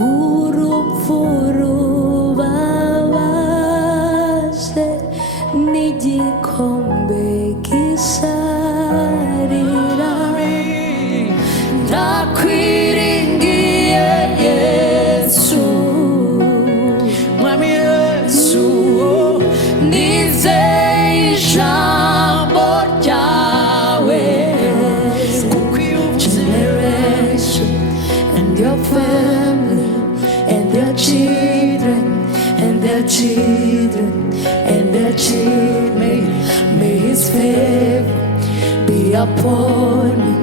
urupfu rubabaje n'igikombe gisharira, ndakwiringiye Yesu, Mwami Yesu, nizeye ijambo ryawe, generation and your family and their children and their children and their children, may his favor be upon you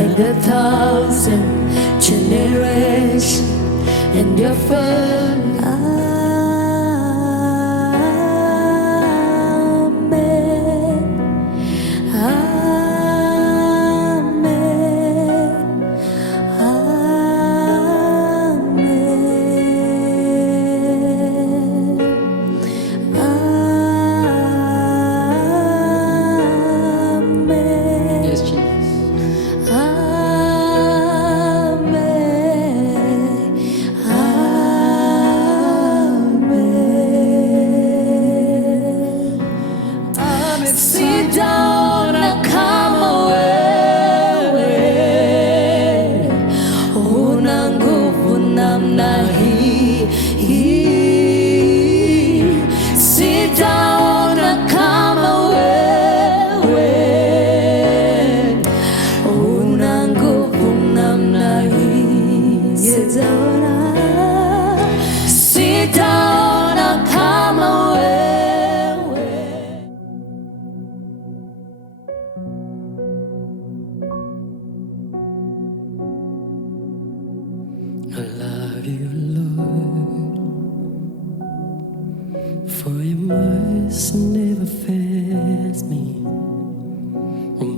and 1,000 generation and your family. Amen. Amen. Amen. Yes, Jesus. Sit down and come away. Una nguvu namna hii. Sit down and come away. Una nguvu namna hii. Sit down and come away. I love you, Lord, for your mercy never fails me. All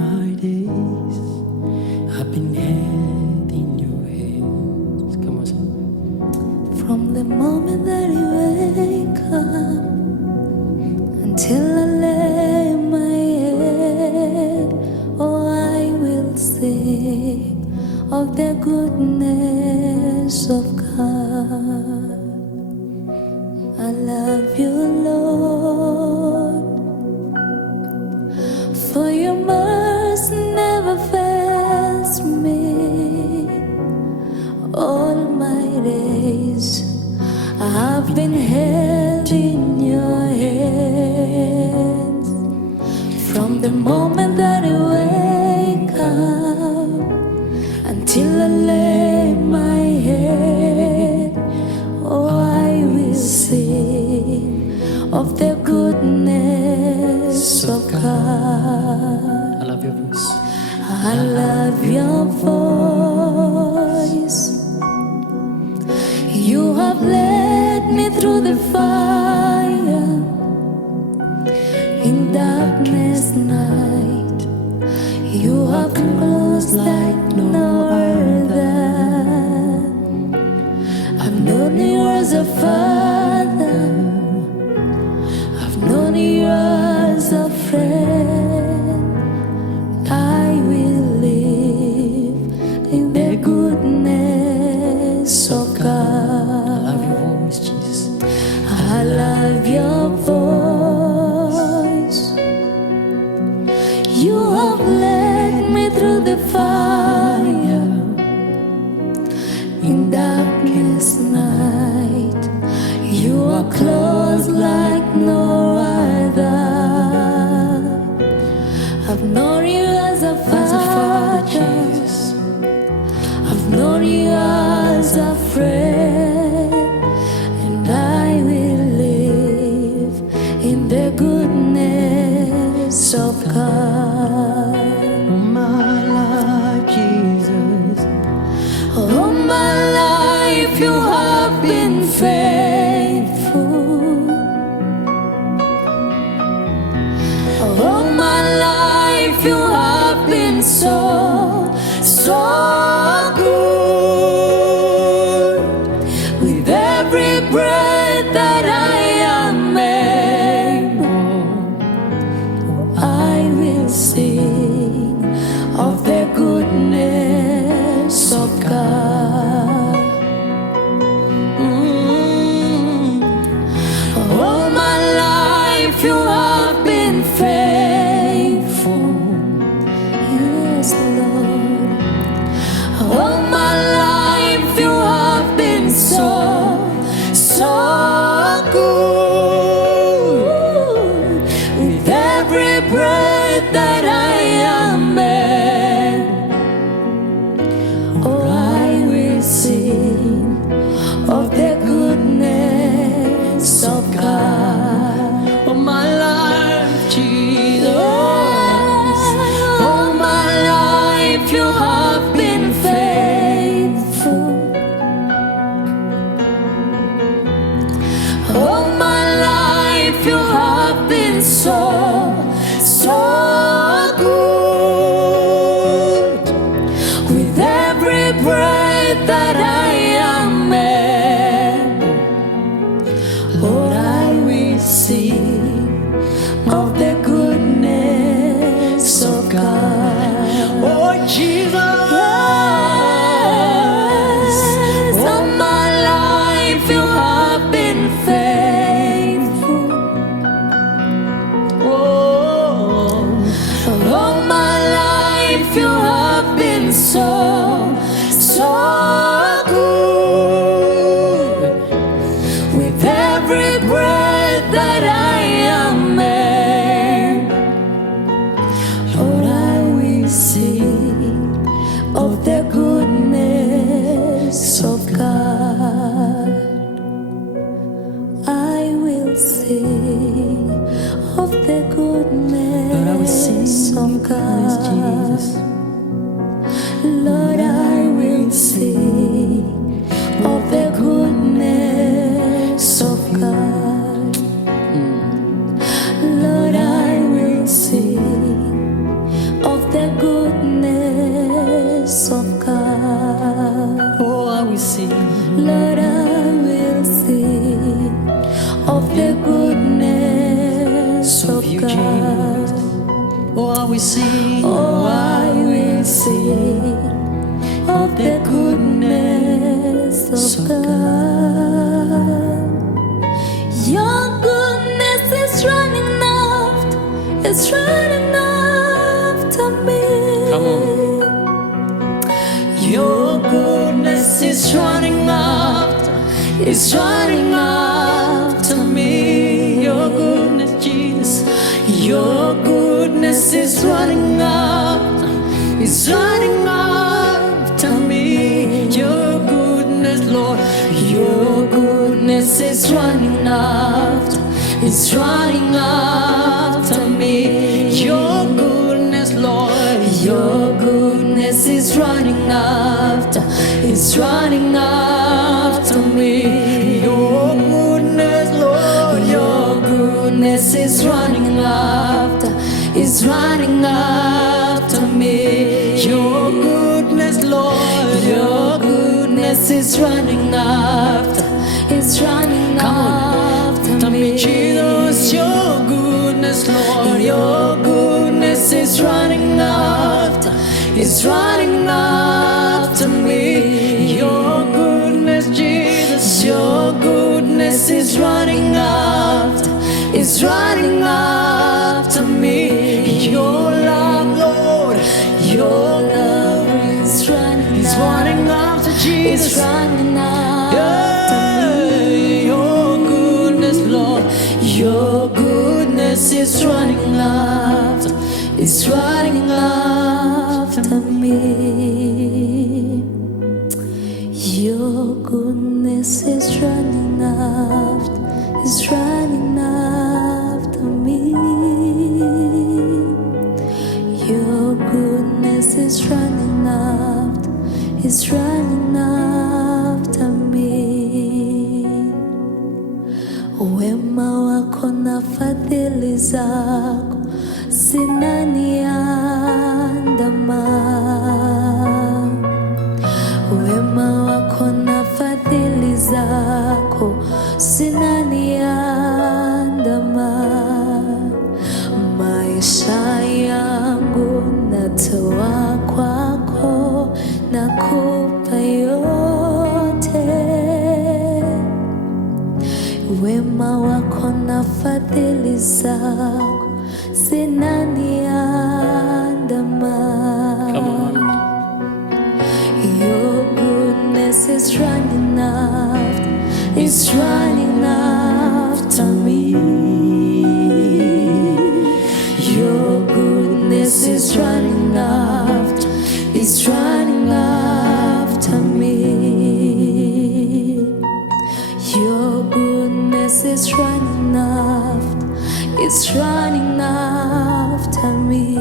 my days I've been held in your hands. Come on, sing. From the moment that you wake up until I lay my head, oh, I will sing of the goodness of God. I love you, Lord, for your mercy never fails me. All my days I have been held in your hands. From the moment that I wake up until I lay my head, oh, I will sing of the goodness of God. I love your voice. I love your voice. You have led me through the fire in darkness night. You have come close like no other. I've known you as a father. I've known you as a friend. I will live in the goodness of God. I love your voice, Jesus. I love your voice. You have led me through the fire in darkest night. You are close like no other. I've known you as a father, Jesus. I've known you as a friend, and I will live in the goodness of God. My life, Jesus. All my life you have been faithful. of God. I will sing of the Lord, I will sing goodness your of goodness, God. Jesus. Lord, I will sing of the goodness of God. Lord, I will sing of the goodness of God. Oh, I will sing. Lord, I will sing of the goodness of you, God. Jesus. Oh, I will sing. Oh, I will sing of the goodness of God. Your goodness is running after, it's running after me. Come on. Your goodness is running after, it's running after me. Your goodness, Jesus. Your goodness is running after, it's running after me. Your goodness, Lord. Your goodness is running after, it's running after me. Your goodness, Lord. Your goodness is running after, it's running after me. Your goodness, Lord. Your goodness is running after, it's running after me. Your goodness, Lord. Your goodness is running after, it's running after me. Jesus, your goodness, Lord. Your goodness is running after, it's running after me. Your goodness, Jesus. Your goodness is running after, it's running after me. Your love, Lord. Your love It's running is running after Jesus. It's running after Yeah, your goodness, Lord. Your goodness is running after, it's running after me. Your goodness is running after, is running after me. Your goodness is running after, is running after me. Wema wako na fadhili zako zinaniandama. Wema wako na fadhili zako zinaniandama. Maisha yangu natoa kwako, nakupa yote. Wema wako na fadhili zako zinaniandama. Come on. Your goodness is running after, it's running after me. Your goodness is running after, it's running after me. Your goodness is running after, it's running after me.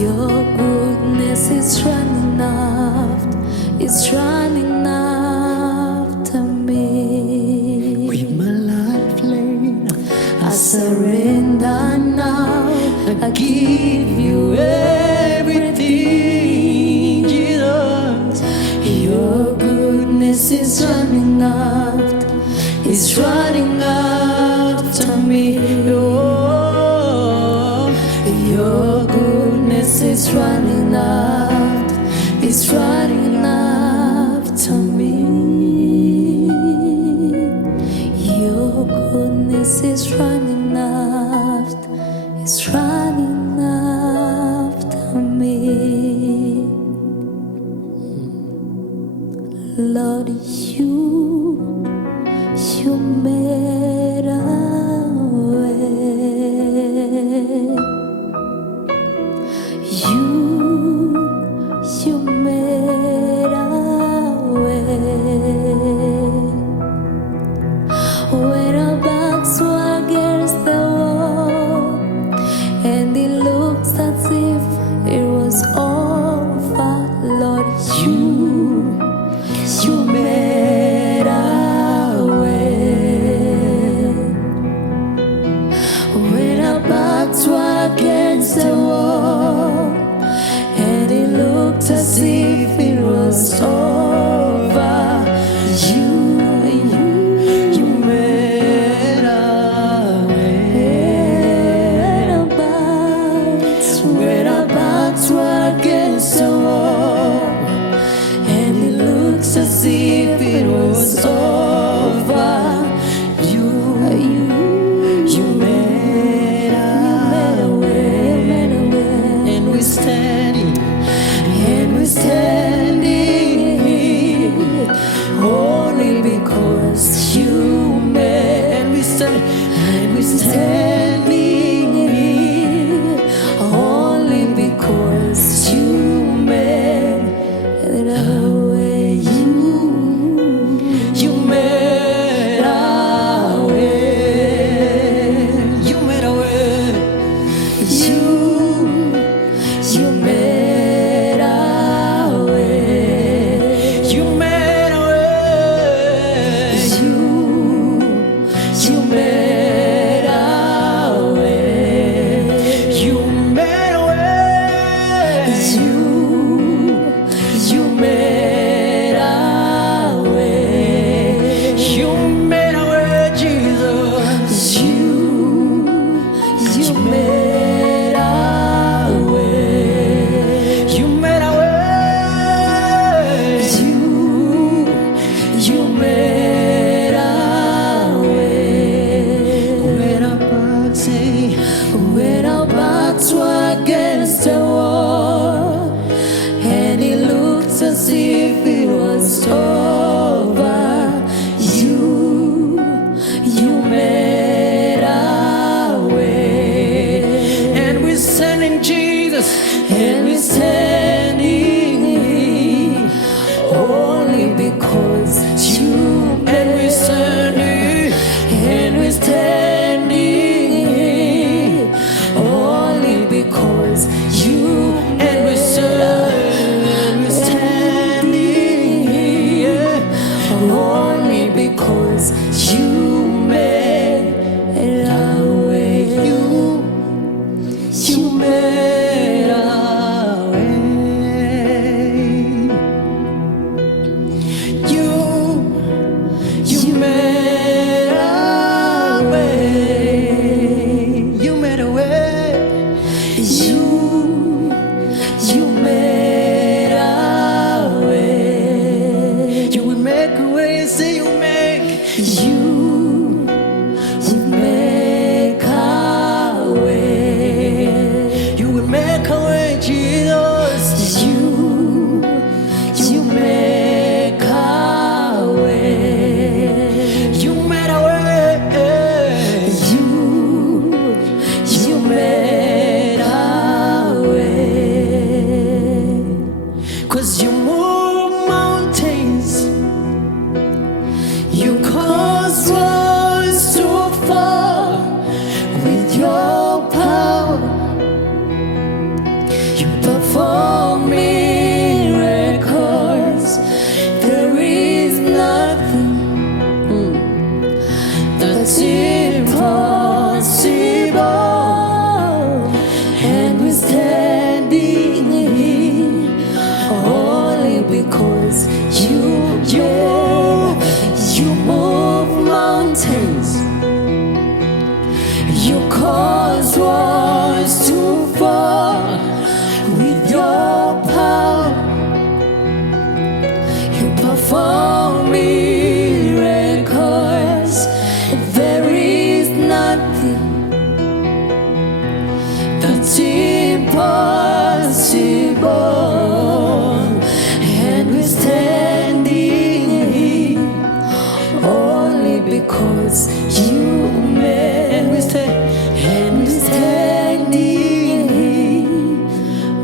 Your goodness is running after, it's running after me. With my life laid, I surrender now, I give you everything, Jesus. Your goodness is running after, it's running after me. Oh, your goodness is running after, it's running after me. Your goodness is running after, it's running after me. Lord, you made a way. You made it was over, you made a way. And we stand in Jesus. And we're standing here only because you And we stand in. and we're standing here only because you And we standing here only because you made a way. You made a way. You made a way. You made a way. You made a way. You will make a way. Say you make. You make a way. You will make a way, Jesus. You make a way. You made a way. You made a way. 'Cause you move mountains. You cause walls to fall With your power, you perform miracles. There is nothing that's impossible. And we're standing here only because you move mountains. You cause walls to fall with your power. You perform miracles. There is nothing that's impossible. And we're standing here only because you made. and we stay. And we're standing here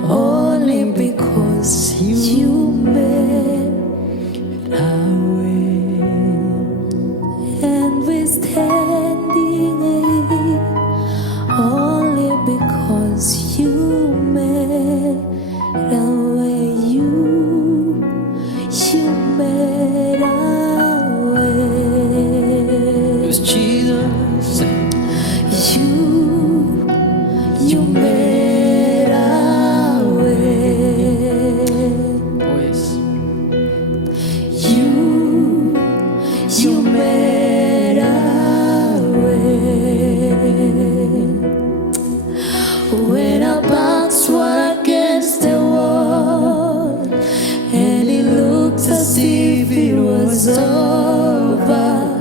only because you made A way. and we're standing here only because you made a way. You made a way. It was Jesus. You made a way. Oh yes. You made a way. When our backs were against the wall and it looked as if it was over,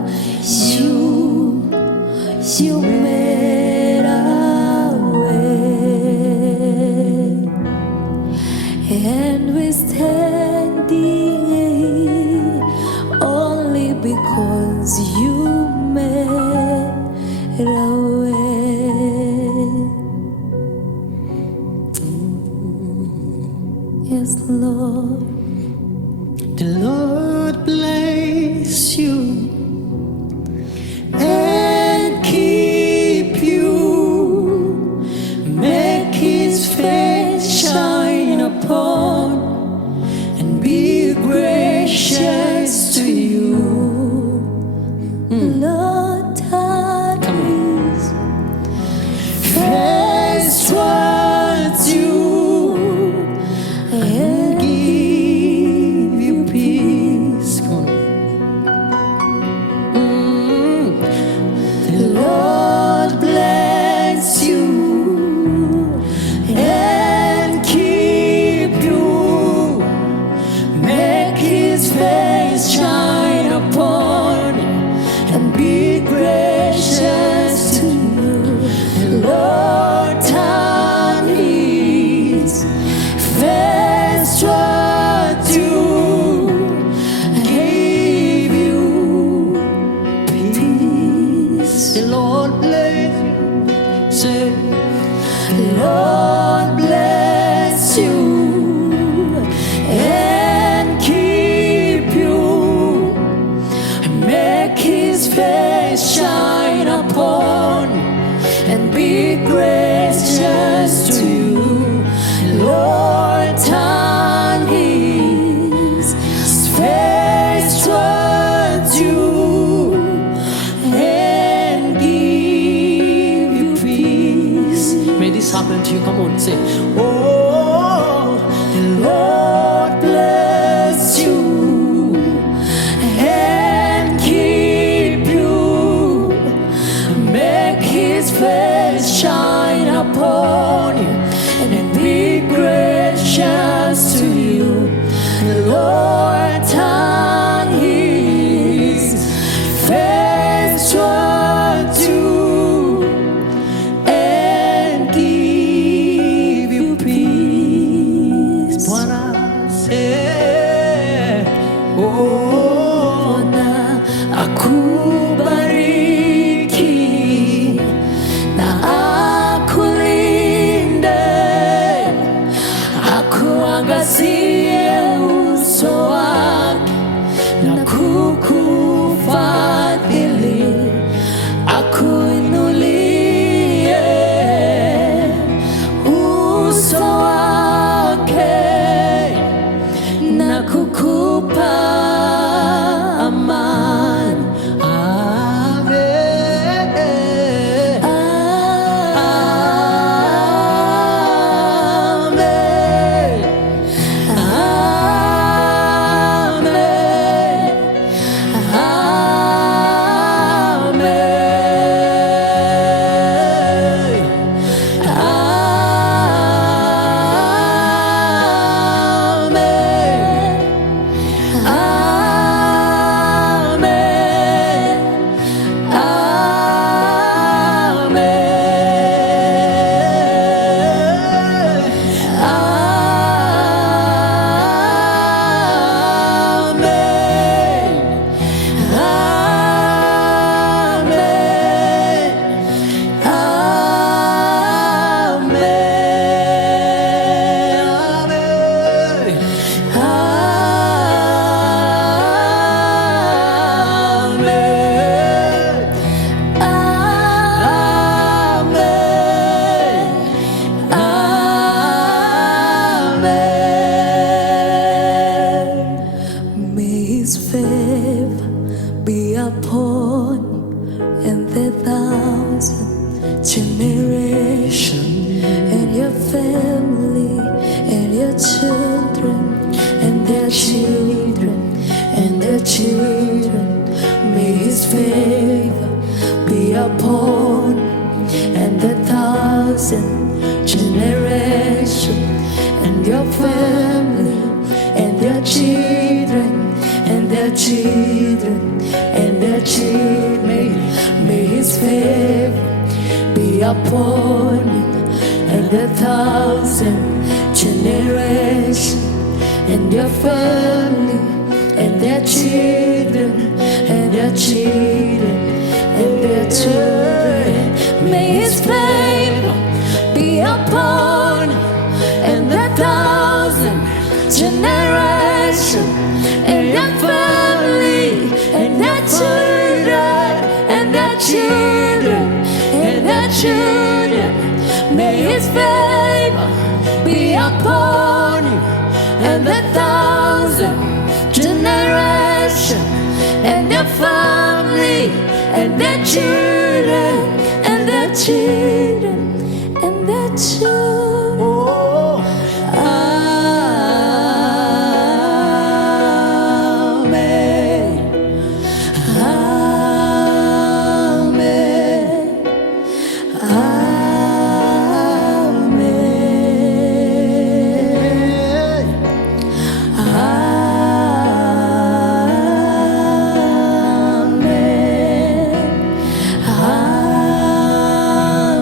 you made a way. And we're standing here only because you made a way. Yes, Lord. The Lord bless you and keep you. Make His face shine upon and be gracious to you. Lord, Come please face towards you and give you peace. Come on. the Lord bless you And keep you. Make His face shine upon and be gracious to you. Lord, turn His face towards you Say, oh, The Lord bless you and keep you. Make His face shine upon you and be gracious to you. The Lord turn His face toward you and give you peace. Bwana say, oh, Bwana akubariki na akulinde, akuangazie uso wake na kukufadhili, akuinulie uso wake na kukupa amani. amen. May His favor be upon you and the thousand generation and your family and your children and their children and their children. May His favor be upon you and the thousand generation and your family and their children and their children and their children. May His favor be upon you and the thousand generation and your family and their children and their children and their children. May His favor be upon you and the thousand generation and their family and their children and their children and their children. May His favor be upon you and the thousand generation and their family and their children and their children and their children. Oh, Amen. Amen. Amen. Amen.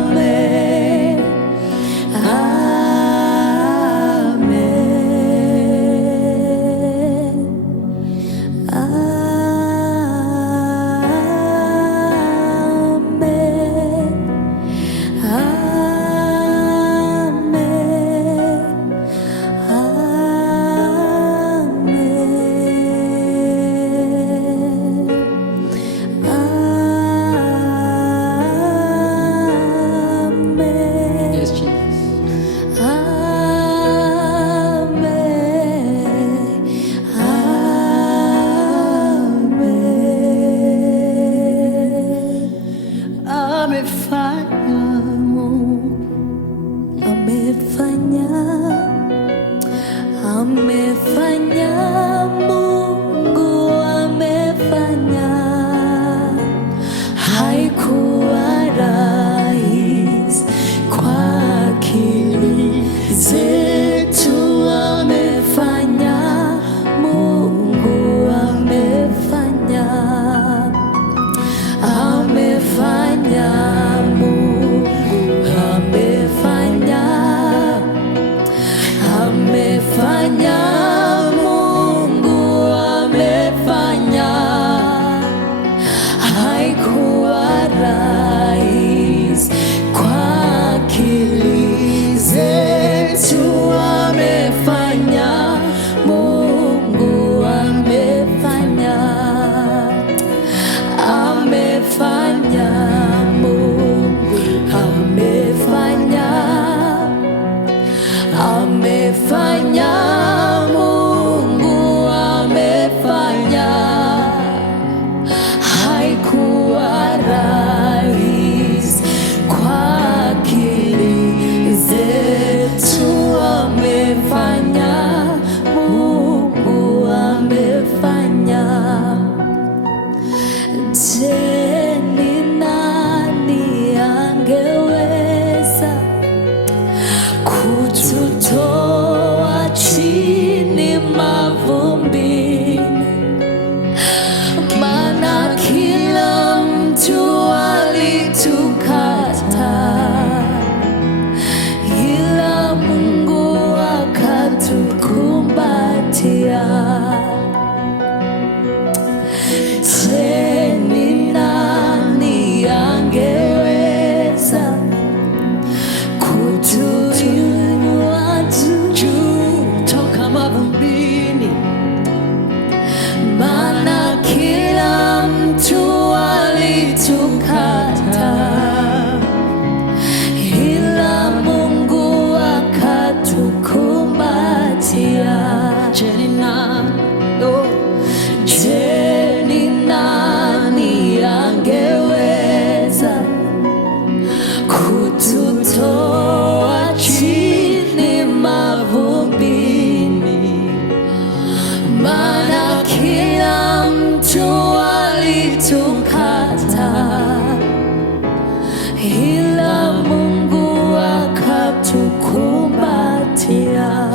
maana kila mtu alitukata, ila Mungu akatukumbatia.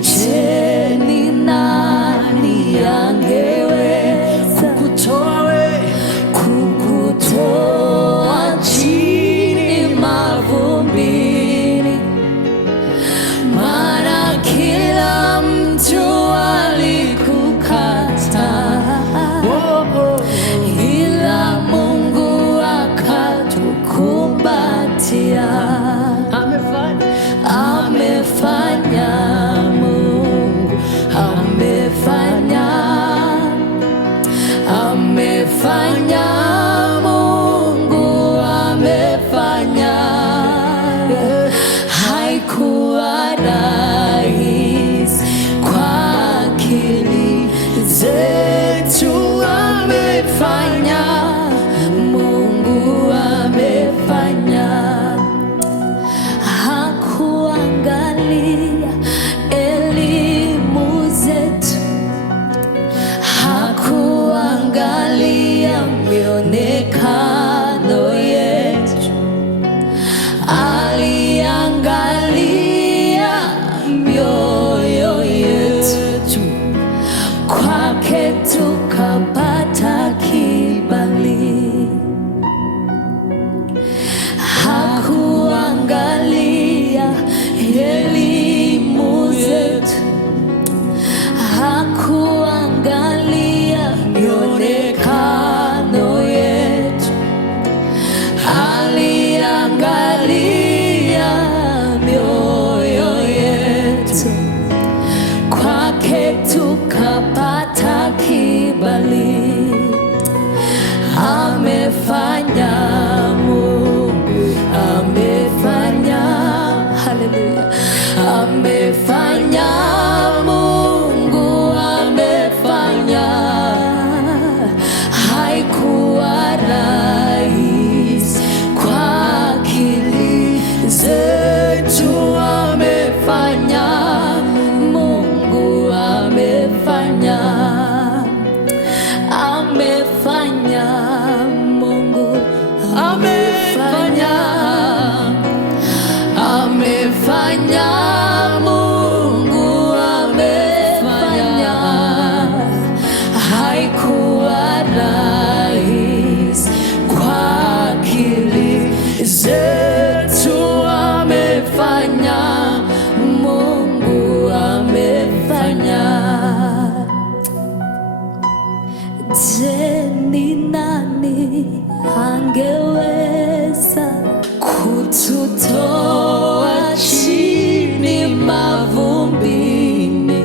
Je, ni nani angeweza kukutoa chini mavumbini? Maana kila mtu alikukata, ila Mungu akatukumbatia. Amefanya Mungu, amefanya Mungu, amefanya. Haikuwa rahisi kwa akili zetu, amefanya Mungu, amefanya. Hakuangalia elimu zetu, hakuangalia mionekano yetu, aliangalia mioyo yetu. Kwake tukapata kibali. Hakuangalia elimu zetu, hakuangalia mionekano yetu, aliangalia mioyo yetu. Kwake tukapata kibali. Amefanya Mungu, amefanya. Haleluya. Amefanya Mungu, amefanya. Haikuwa rahisi kwa akili zetu, amefanya Mungu, amefanya. Amefanya Mungu, amefanya. Amefanya Mungu, amefanya. Haikuwa rahisi kwa akili zetu, amefanya Mungu, amefanya. Je, ni nani angeweza kututoa chini mavumbini?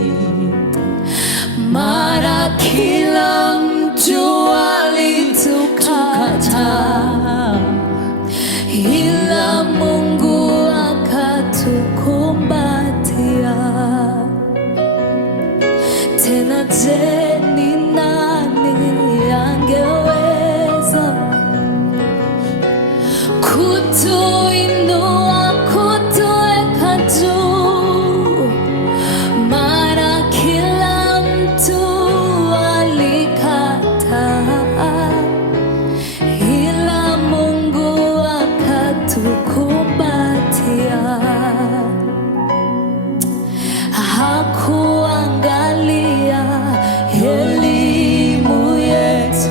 Maana kila mtu alitukata, ila Mungu akatukumbatia. Tena je, ni nani angeweza kutuinua, kutuweka juu? Maana kila mtu alikata, ila Mungu akatukumbatia. Hakuangalia elimu yetu,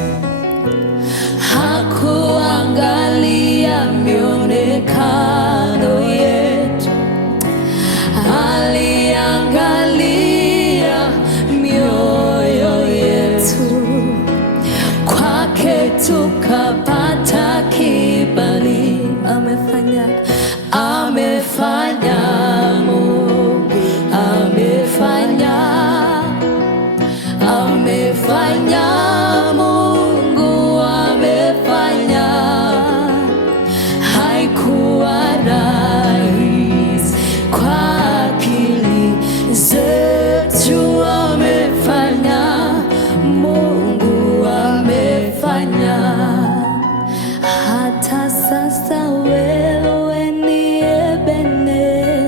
hakuangalia mionekano yetu, aliangalia mioyo yetu. Kwake tukapata kibali. Amefanya, amefanya Mungu, amefanya. Amefanya Mungu, amefanya. Haikuwa rahisi kwa akili zetu, amefanya Mungu, amefanya. Hata sasa wewe ni Ebenezer.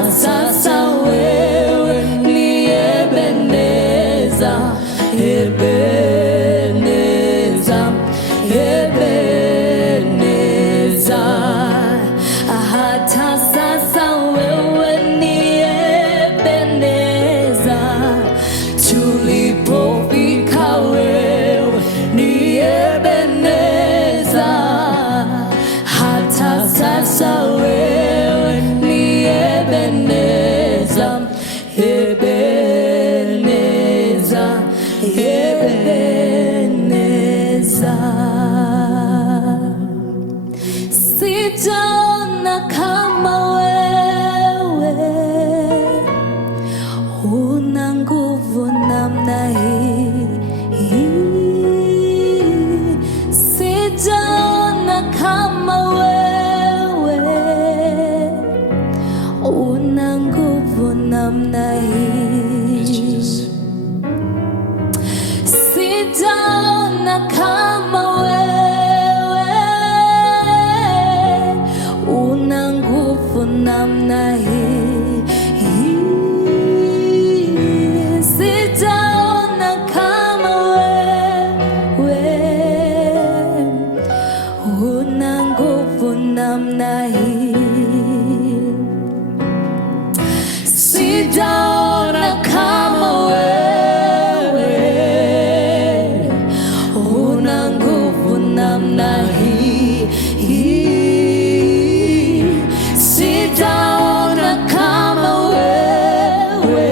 hata sasa wewe ni Ebeneza, Ebeneza, Ebeneza. Hata sasa wewe ni Ebeneza, tulipofika wewe ni Ebeneza. Hata sasa wewe ni Ebeneza, Ebeneza, Ebeneza. Sijaona kama wewe, una nguvu namna hii. Sijaona kama wewe, una nguvu namna hii. Sijaona kama wewe, una nguvu namna hii. Sijaona kama wewe, una nguvu namna hii. Sijaona kama wewe, una nguvu namna hii. Sijaona kama wewe,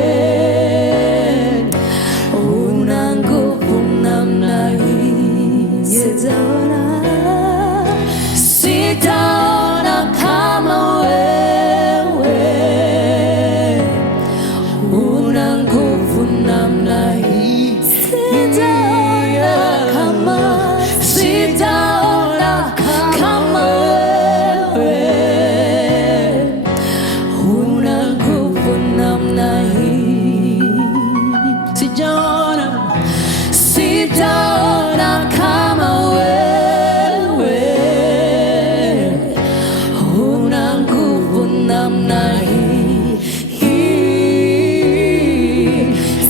una nguvu namna hii. Sijaona kama wewe, una nguvu namna hii. Sijaona kama wewe, una nguvu namna hii. Sijaona kama wewe, una nguvu namna hii.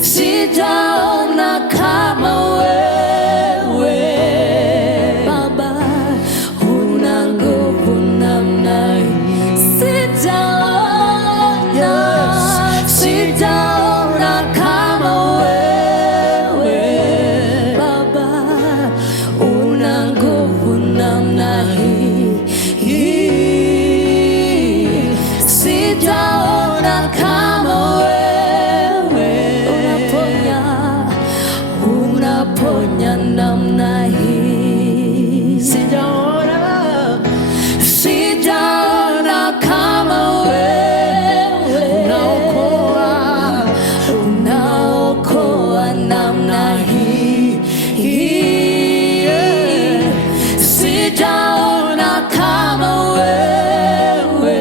Sijaona kama wewe, Baba, una nguvu namna hii. Sijaona kama wewe, Baba, una nguvu namna hii. Sijaona kama wewe, unaponya namna hii. Sijaona kama wewe, unaokoa namna hii. Sijaona kama wewe,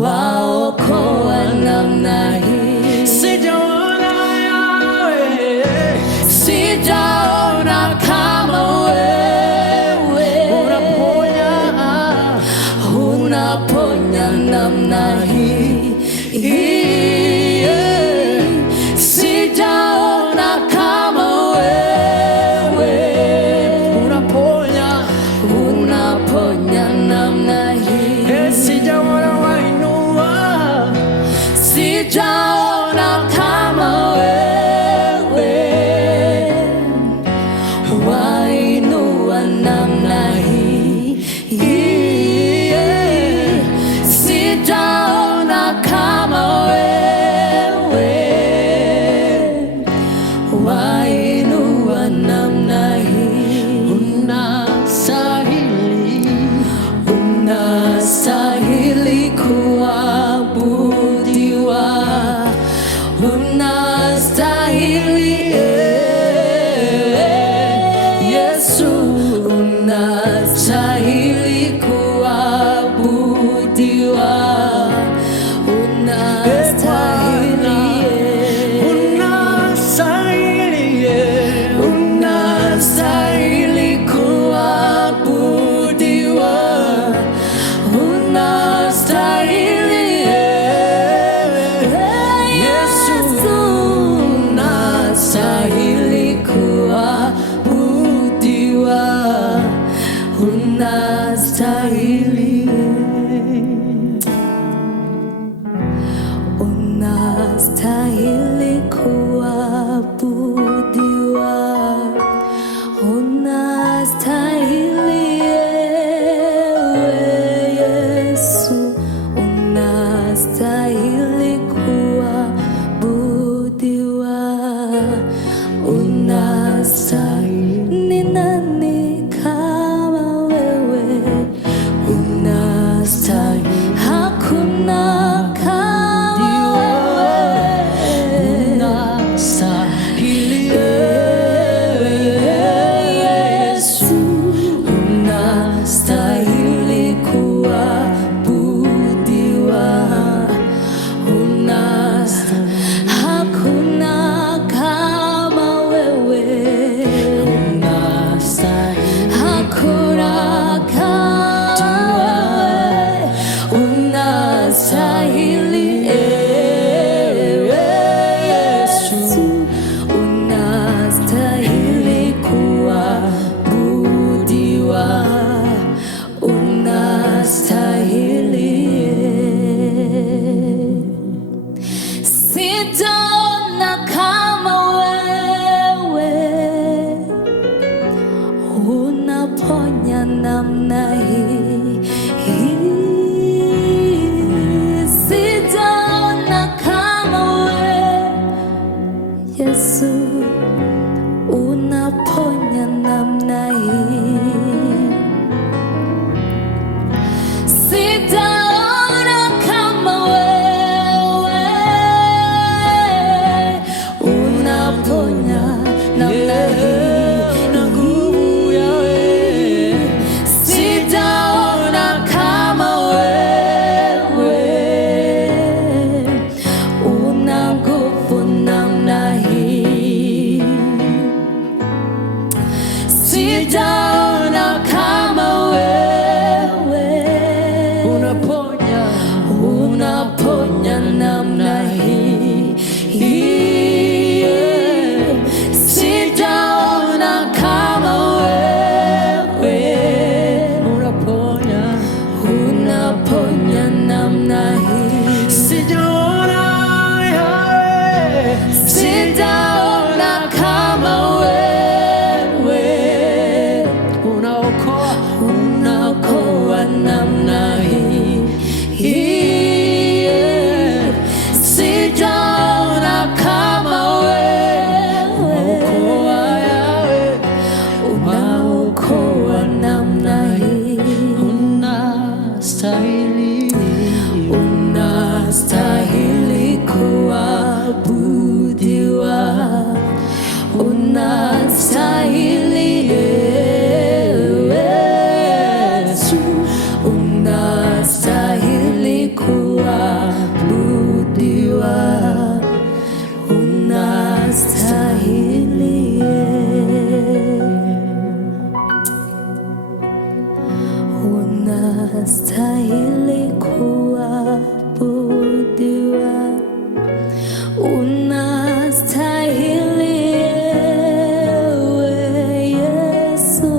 waokoa namna hii. Sijaona kama wewe, unaponya namna hii. Sijaona kama wewe, unaponya namna hii. Sijaona kama wewe, wainua namna hii. Sijaona kama wewe, wainua namna hii. Unastahili kuabudiwa. unastahili kuabudiwa, unastahili. Ni nani kama wewe? Unastahili, hakuna kama wewe. Unastahili Yesu, unastahili kuabudiwa, hakuna kama wewe. Hakuna kama wewe. Unastahili Yesu, unastahili kuabudiwa, unastahili. Sijaona kama wewe, unaponya namna hii. Sijaona kama wewe Yesu, unaponya namna hii. Sijaona kama wewe, unaponya namna hii. Sijaona kama wewe, una nguvu namna hii. Sijaona kama wewe, unaponya namna hii. Sijaona kama wewe, unaponya namna hii. Sijaona kama wewe, unaokoa namna hii. Sijaona kama wewe, unaokoa namna hii. Unastahili kuabudiwa, unastahili Yesu, unastahili kuabudiwa, unastahili. Unastahili kuabudiwa, unastahili Yesu,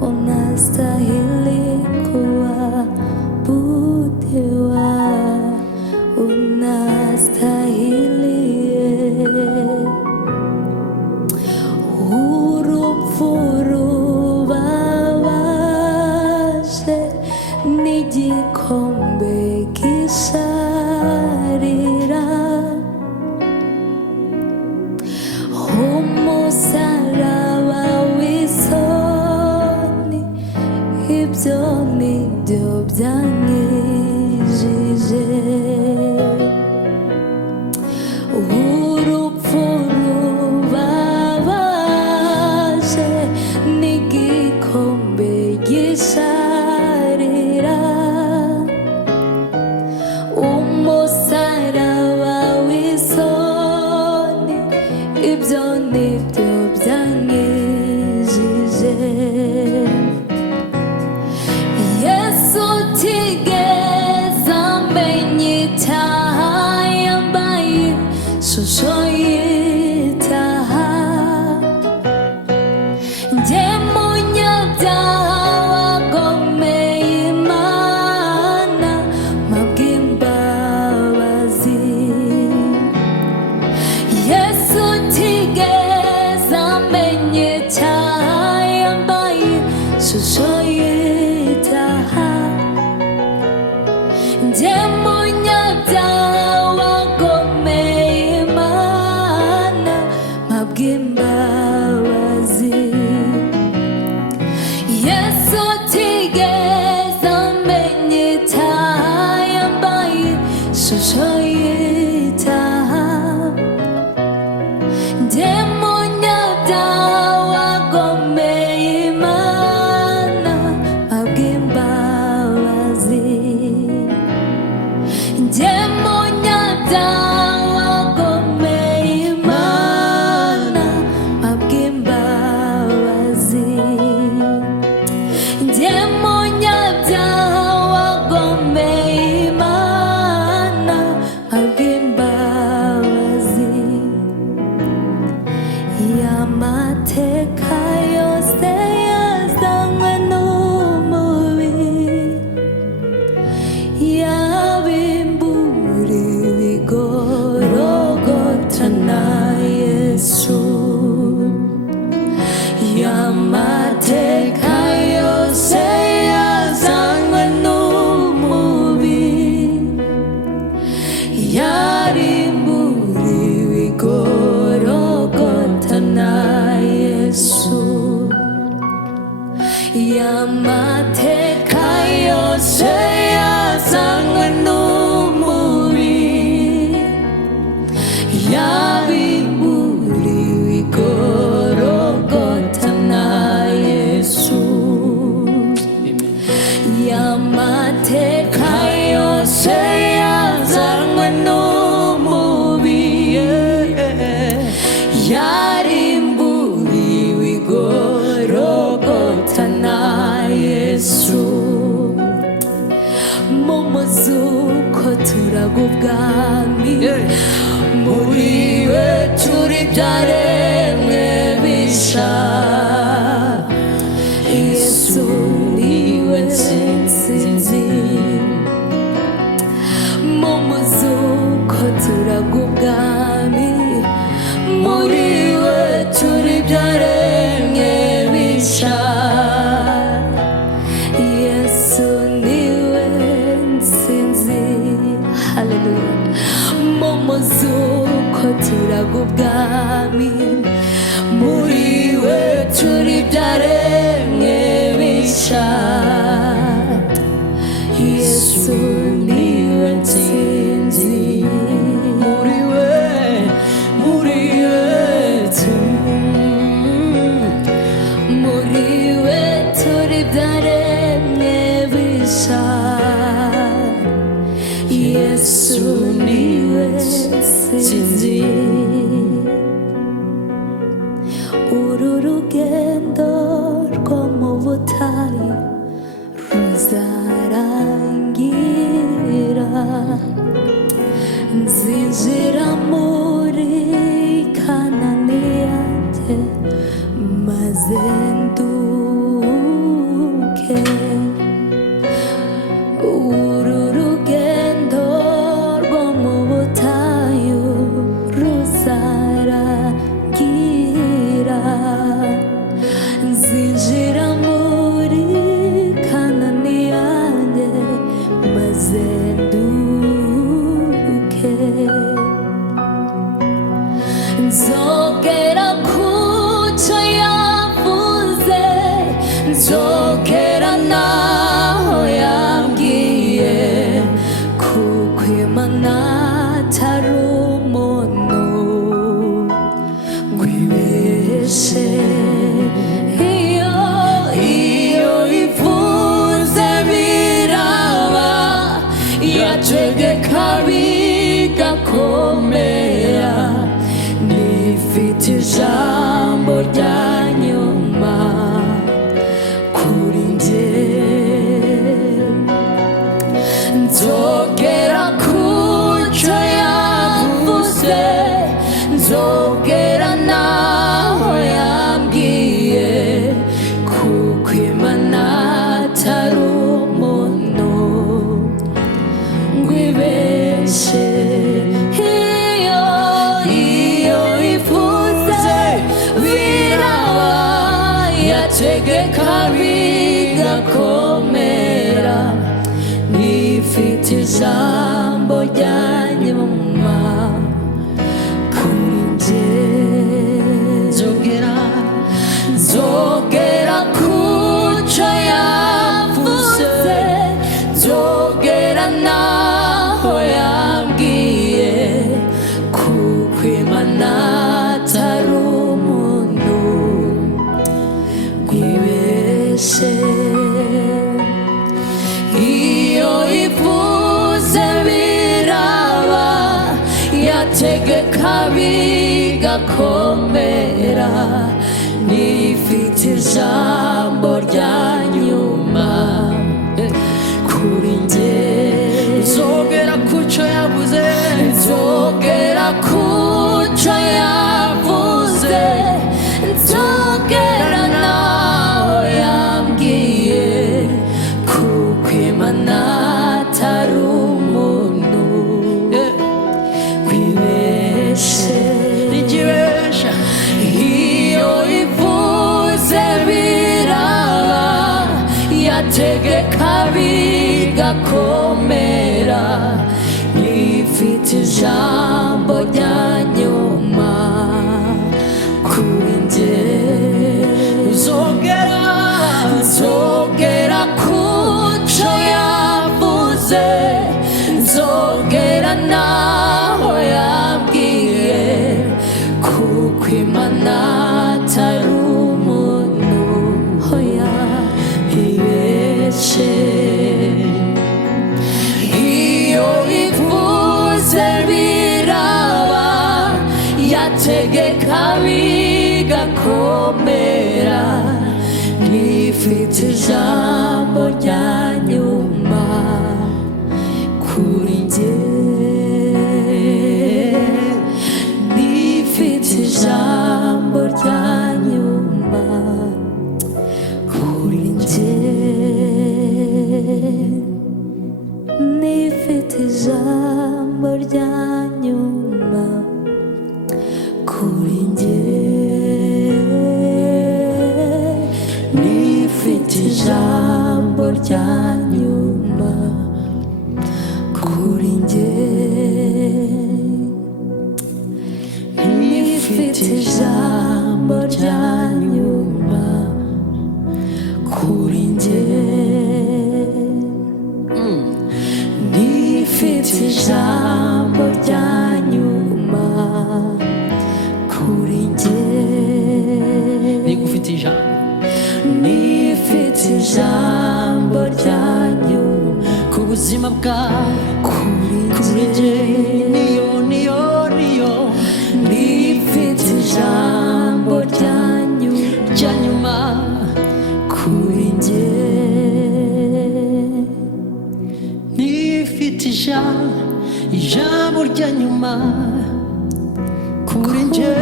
unastahili kuabudiwa, unastahili. Urupfu rubabaje n'igikombe gisharira, umusaraba w'isoni, ibyo nibyo byanyijije. Urupfu rubabaje n'igikombe gisharira, umusaraba w'isoni, ibyo nibyo byanyijije. Yesu utigeze amenya icyaha, yambaye ishusho y'icyaha. Njye munyabyaha wagomeye Imana, mpabwa imbabazi. Yesu utigeze amenya icyaha, yambaye ishusho y'icyaha. Njye munyabyaha 소소이다 데모냐다와 고메이마나 마김바와지 데모냐다와 고메이마나 마김바와지 데모냐다와 고메이마나 마김바와지 야마테카요 세야상와노모위 야빈부리 위고로고타나 예수 야마테카요 세야상와노모위 야빈부리 위고로고타나 예수 야마테카요 세야상와노모위 야빈부리 위고로고타나 예수 야마테카요 세야상와노모위 야림부리 위고로고타나 예수 모모zuko turagubwami muri we turi byaremwe bisha yesu niwe nsinzi momozuko turagubwami muri we turi byaremwe bisha yesu niwe nsinzi haleluya momozuko turagubwami muri we turi byaremwe bisha yesu niwe nsinzi muri we turi byaremwe bisha yesu niwe nsinzi uru rugendo rwo mu butayu ruzarangira nzinjira muri kanani yanjye maze nduke uru rugendo rwo mu butayu ruzarangira nzinjira muri kanani yanjye maze nduke nzogera kuco yavuze nzogera naho yambwiye kuko imana atari umuntu ngwibeshe iyo ivuze biraba yategeka bigakomera nifite ijambo rya nyuma kuri njye nzogera kuco yavuze nzogera naho yambwiye kuko imana atari umuntu ngwibeshe iyo ivuze biraba yategeka bigakomera nifite ijambo rya nyuma kuri njye nzogera kuco yavuze nzogera naho bigakomera nifite ijambo rya nyuma kuri njye nzogera kuco yavuze nzogera kuco yavuze nzogera naho yambwiye kuko Imana atari umuntu wibeshe nigibesha iyo ivuze biraba yategeka bigakomera nifite ijambo rya nyuma kuri njye nzogera kuco yavuze nzogera naho yambwiye kuko Imana atari umuntu hoya ibeshe iyo ivuze biraba yategeka bigakomera nifite ijambo rya nyuma kuri njye nifite ijambo rya nyuma kuri njye nifite ijambo rya nyuma kuri njye nifite ijambo rya nyuma kuri njye nifite ijambo rya nyuma kuri njye nifite ijambo rya nyuma kuri njye nigufite ijambo nifite ijambo rya nyuma ku buzima bwawe kuri kuri njye njye niyo nifite ijambo rya nyuma kuri njye nifite ijambo rya nyuma kuri njye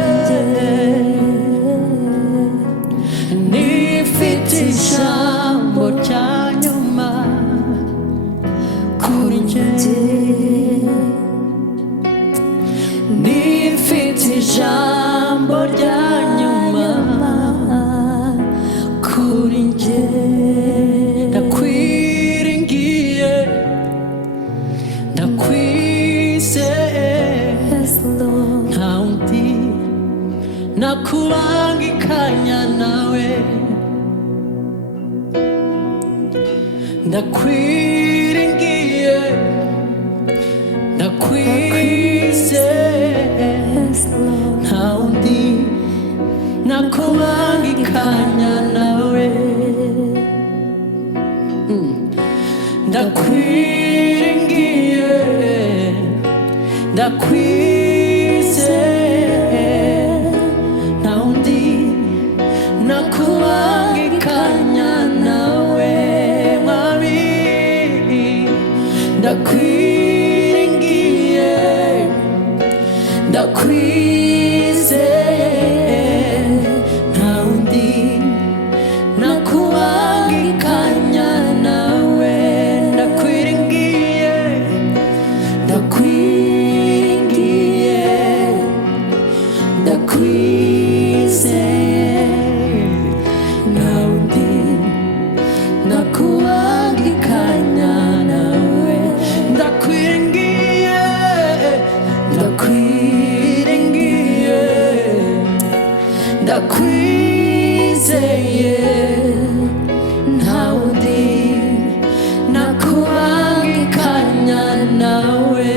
nifite ijambo rya nyuma kuri njye nifite ijambo rya nyuma kuri njye ndakwiringiye ndakwizeye nta wundi nakubangikanya nawe ndakwiringiye ndakwizeye nta wundi nakubangikanya nawe ndakwiringiye ndakwizeye nta wundi nakubangikanya nawe mwami ndakwiringiye ndakwizeye nta wundi nakubangikanya nawe ndakwiringiye ndakwingiye ndakwizeye nta wundi nakubangikanya nawe ndakwiringiye ndakwiringiye ndakwizeye nta wundi nakubangikanya nawe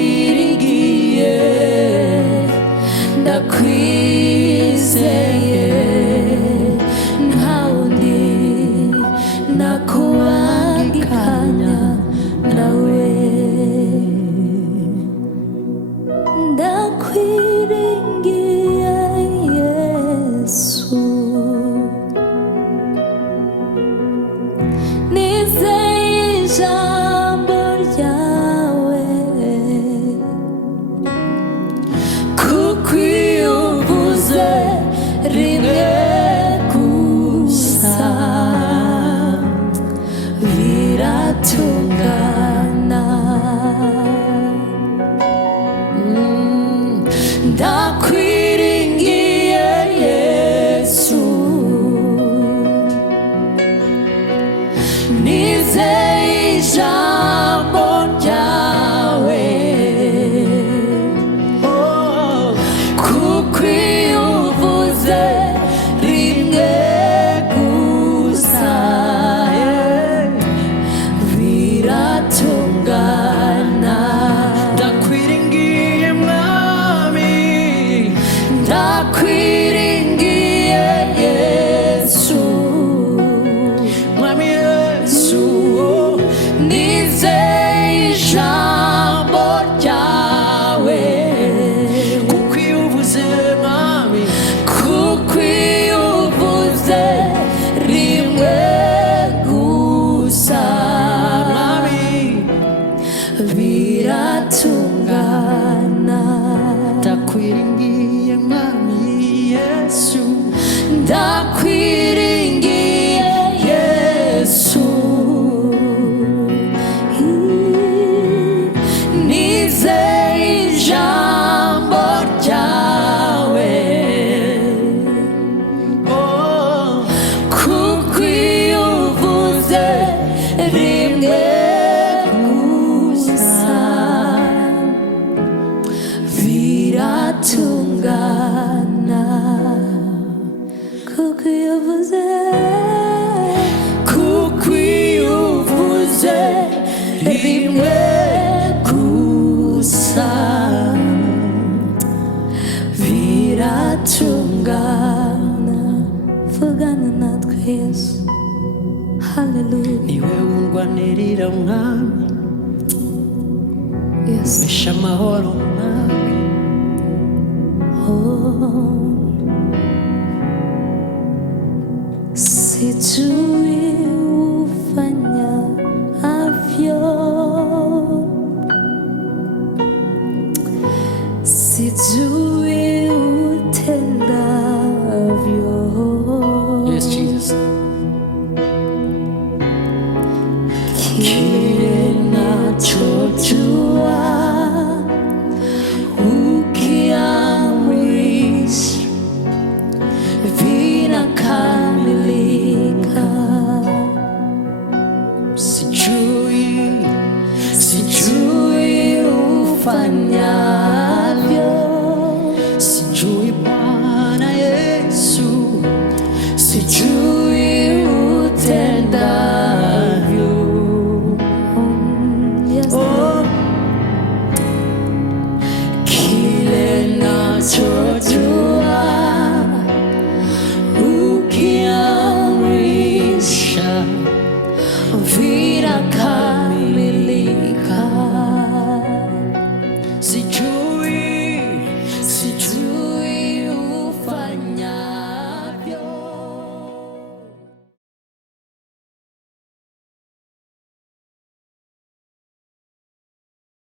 ndakwiringiye ndakwizeye nta wundi nakubangikanya nawe ndakwiringiye Yesu nizeye ijambo ryawe kuko iyo uvuze rimwe gusa biratungana ndakwiringiye Yesu nizeye ijambo ryawe kuko iyo uvuze rimwe gusa biratungana ndakwiringiye mwami ndakwiringiye Yesu mwami Yesu nizeye ijambo ryawe kuko iyo uvuze mwami kuko iyo uvuze rimwe gusa mwami biratungana ndakwiringiye mwami Yesu ndakwiringiye Yesu nizeye ijambo ryawe kuko iyo uvuze rimwe gusa biratungana kuko iyo uvuze rimwe gusa biratungana vugana natwe Yesu haleluya niwe wundwanirira mwami Yesu mesha amahoro mwami sijui ufanyavyo, sijui utendavyo. Yes, Jesus. Kile nachojua ukiamrisha vinakamilika. Sijui ufanyavyo, Sijui Bwana Yesu, sijui